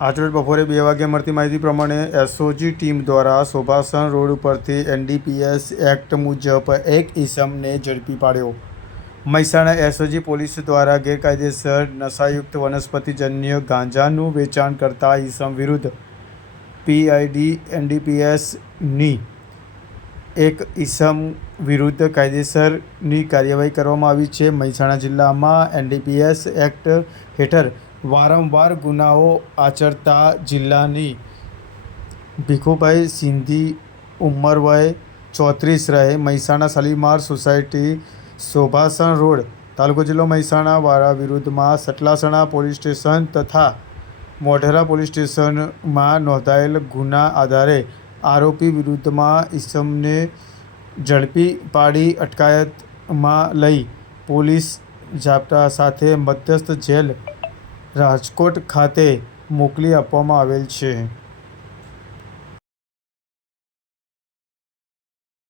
આજરોજ બપોરે 2 વાગ્યે મળતી માહિતી પ્રમાણે એસઓજી ટીમ દ્વારા શોભાસણ રોડ ઉપરથી એનડીપીએસ એક્ટ મુજબ એક ઈસમને ઝડપી પાડ્યો. મહેસાણા એસઓજી પોલીસ દ્વારા ગેરકાયદેસર નશાયુક્ત વનસ્પતિજન્ય ગાંજાનું વેચાણ કરતા ઈસમ વિરુદ્ધ પીઆઈડી એનડીપીએસની એક ઈસમ વિરુદ્ધ કાયદેસરની કાર્યવાહી કરવામાં આવી છે. મહેસાણા જિલ્લામાં એનડીપીએસ એક્ટ હેઠળ વારંવાર ગુનાઓ આચરતા જિલ્લાની ભીખુભાઈ સિંધી ઉંમર વય 34 રહે મહેસાણા શાલીમાર સોસાયટી શોભાસણ રોડ તાલુકો જિલ્લો મહેસાણા વાળા વિરુદ્ધમાં સતલાસણા પોલીસ સ્ટેશન તથા મોઢેરા પોલીસ સ્ટેશનમાં નોંધાયેલ ગુના આધારે આરોપી વિરુદ્ધમાં ઈસમને ઝડપી પાડી અટકાયતમાં લઈ પોલીસ જાપ્તા સાથે મધ્યસ્થ જેલ રાજકોટ ખાતે મોકલી આપવામાં આવેલ છે.